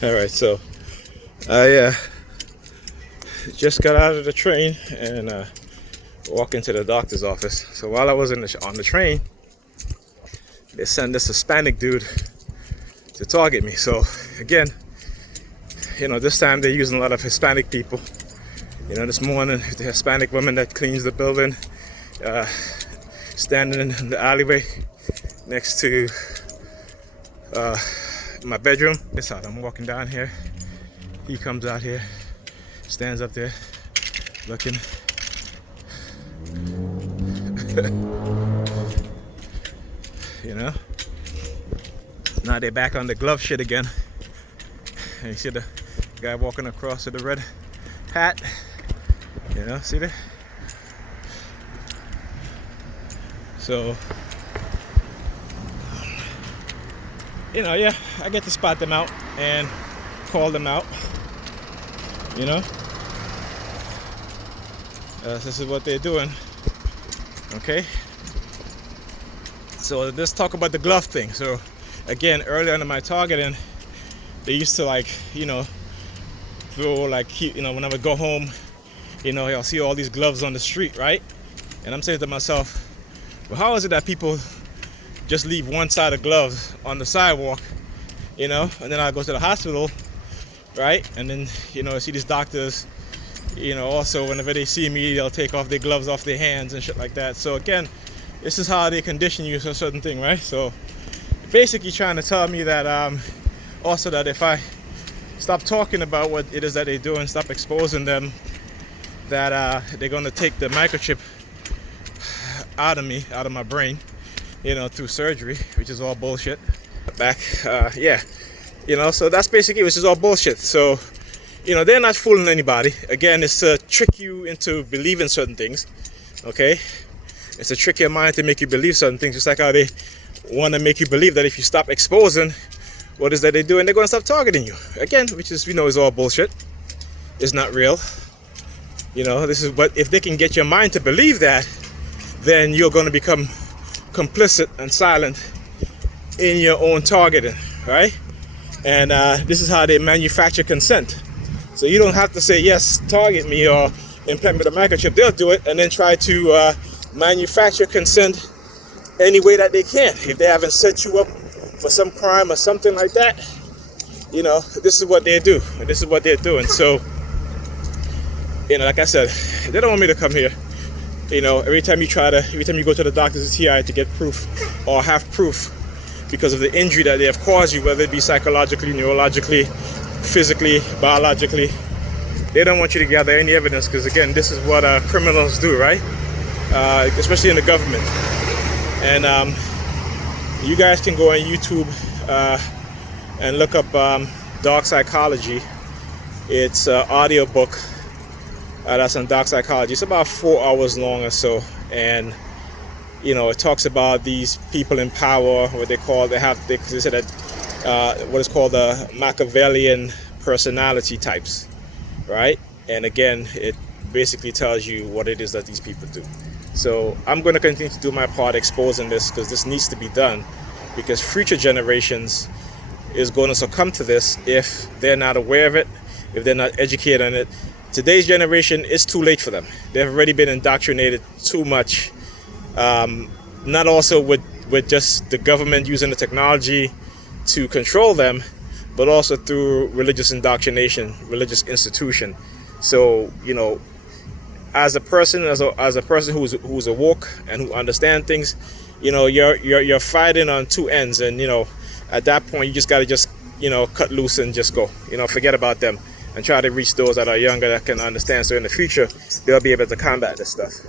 All right, so I just got out of the train and walked into the doctor's office. So while I was on the train, they sent this Hispanic dude to target me. So again, this time they're using a lot of Hispanic people. This morning, the Hispanic woman that cleans the building, standing in the alleyway next to my bedroom. It's out. I'm walking down here. He comes out here, stands up there, looking. Now they're back on the glove shit again. And you see the guy walking across with the red hat. See that? So, yeah, I get to spot them out and call them out. This is what they're doing. Okay. So let's talk about the glove thing. So again, early on in my targeting, they used to throw when I would go home, I'll see all these gloves on the street, right? And I'm saying to myself, well, how is it that people just leave one side of gloves on the sidewalk, and then I go to the hospital, right? And then, I see these doctors, also whenever they see me, they'll take off their gloves off their hands and shit like that. So again, this is how they condition you to a certain thing, right? So basically trying to tell me that also that if I stop talking about what it is that they do and stop exposing them, that they're going to take the microchip out of my brain, through surgery, which is all bullshit. So that's basically, which is all bullshit. So, they're not fooling anybody. Again, it's to trick you into believing certain things, okay? It's to trick your mind to make you believe certain things, just like how they want to make you believe that if you stop exposing what is that they do, and they're going to stop targeting you. Again, which is, is all bullshit. It's not real. But if they can get your mind to believe that, then you're going to become complicit and silent in your own targeting, right? And this is how they manufacture consent. So you don't have to say, yes, target me or implant me the microchip. They'll do it and then try to manufacture consent any way that they can. If they haven't set you up for some crime or something like that, this is what they do. This is what they're doing. So, like I said, they don't want me to come here. Every time you go to the doctor's TI to get proof or have proof because of the injury that they have caused you, whether it be psychologically, neurologically, physically, biologically, they don't want you to gather any evidence, because again, this is what criminals do, right? Especially in the government. And you guys can go on YouTube and look up Dark Psychology. It's an audio book that's on Dark Psychology. It's about 4 hours long or so, and it talks about these people in power, what they said that what is called the Machiavellian personality types, right? And again, it basically tells you what it is that these people do. So I'm going to continue to do my part exposing this, because this needs to be done, because future generations is going to succumb to this if they're not aware of it, if they're not educated on it. Today's generation, it's too late for them. They've already been indoctrinated too much, not also with just the government using the technology to control them, but also through religious indoctrination, religious institution. So, as a person who's awoke and who understands things, you're fighting on two ends, and at that point you just got to cut loose and just go, forget about them and try to reach those that are younger that can understand, so in the future they'll be able to combat this stuff.